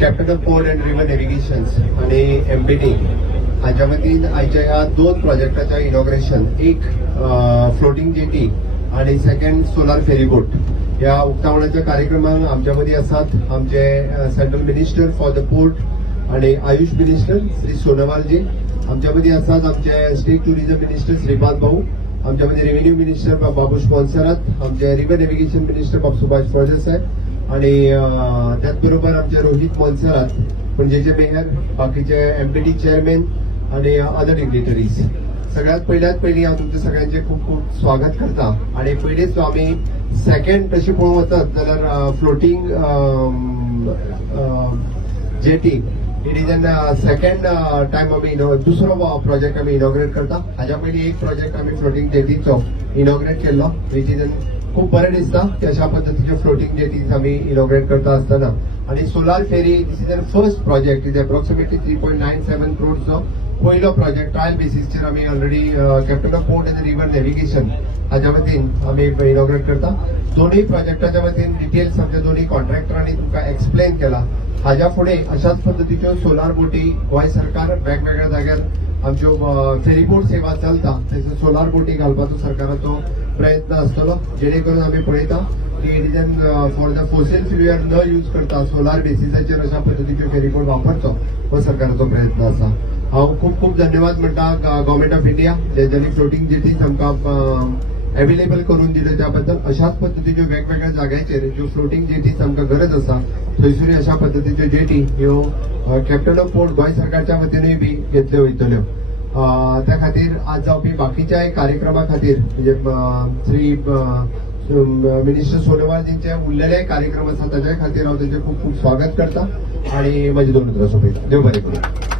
Captain of port and river navigation आणि empty हाच्या वतीन आयच्या ह्या दोन प्रोजेक्टाच्या इनॉग्रेशन, एक फ्लोटिंग जेटी आणि सेकंड सोलार फेरीबोट या उक्तावणाच्या कार्यक्रमात आमच्या मध्ये असतात आमचे central minister for the port आणि आयुष मिनिस्टर श्री सोनोवालजी, आमच्यामध्ये असतात आमचे स्टेट टुरिझम मिनिस्टर श्रीपाद भाऊ, आमच्यामध्ये रेव्हेन्यू मिनिस्टर बाबू स्पॉन्सरात, आमचे रिव्हर नेव्हिगेशन मिनिस्टर बाब सुभाष फळसे साहेब आणि त्याचबरोबर आमचे रोहित मोन्सरात, पणजेचे मेयर, बाकीचे एमपीटी चेअरमॅन आणि अदर डिग्नेटरीज. सगळ्यात पहिली हांव तुमच्या सगळ्यांचे खूप खूप स्वागत करता. आणि पयलीच आम्ही सेकंड तशी पळोवंक वचत जाल्यार floating jetty it is an second time आम्ही दुसरो प्रोजेक्ट आम्ही इनॉग्रेट करता. हाच्या पयलीं एक प्रोजेक्ट आम्ही फ्लोटिंग जेटीचो इनॉग्रेट केल्लो, विच इज खूप बरें दिसता की अशा पद्धतीचे फ्लोटिंग जेटीज आम्ही इनॉग्रेट करता असताना. आणि solar ferry this is an first project, is approximately 3.97 करोडचो पहिलो प्रोजेक्ट ट्रायल बेसिसचेर आम्ही already captain of port and river navigation हाच्या वतीन आम्ही इनॉग्रेट करता. दोन्ही प्रोजेक्टाच्या वतीन डिटेल्स आमच्या दोन्ही कॉन्ट्रॅक्टरांनी तुमकां एक्सप्लेन केला. हाच्या फुडें अशाच पद्धतीच्यो सोलार बोटी गोंय सरकार वेगवेगळ्या जाग्यार आमच्यो फेरीबोट सेवा चलता, थंयसर सोलार बोटी घालपाचो सरकाराचो प्रयत्न आसतलो, जेणे करून आम्ही पळयता की it is an for the fossil fuel न यूज करता सोलार बेसिसाचेर अशा पद्धतीच्यो फेरीबोट वापरचो हो सरकाराचो प्रयत्न आसा. हांव खूप खूप धन्यवाद म्हणटा गव्हर्नमेंट ऑफ इंडिया जेंच्यांनी फ्लोटिंग जेटीज आमकां अवेलेबल करून दिल्यो त्याबद्दल. अशाच पद्धतीच्यो वेगवेगळ्या जाग्याचेर ज्यो फ्लोटिंग जेटीज आमकां गरज आसा थंयसरूय अशा पद्धतीच्यो जेटी ह्यो कॅप्टन ऑफ पोर्ट गोंय सरकारच्या वतीनूय बी घेतल्यो वयतल्यो. त्या खातीर आज जावपी बाकीच्याय कार्यक्रमा खातीर म्हणजे श्री मिनिस्टर सोनोवालजींचे उरलेले कार्यक्रम आसा ताच्या खातीर हांव तांचें खूप खूप स्वागत करता आणि म्हजी दोन उतरां सोंपयता. देव बरें करूं.